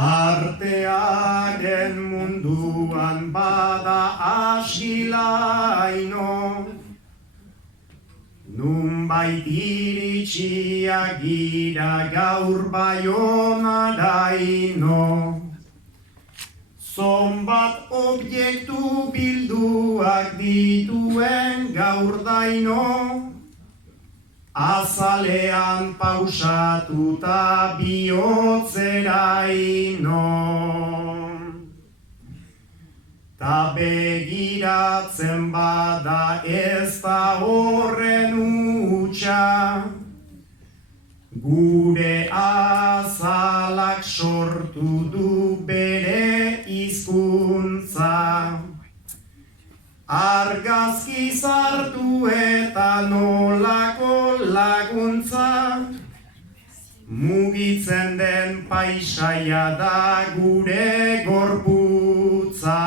Artearen munduan bada asgilaino, nunbait iritsiak gira gaur Baionaraino. Zonbat objektu bilduak dituen gaur daino, azalean pausatuta bihotzeraino. Ta begiratzen bada ez da horren hutsa, gure azalak sortu du bere hizkuntza. Argazki sartu eta nolako laguntza, mugitzen den paisaia da gure gorputza.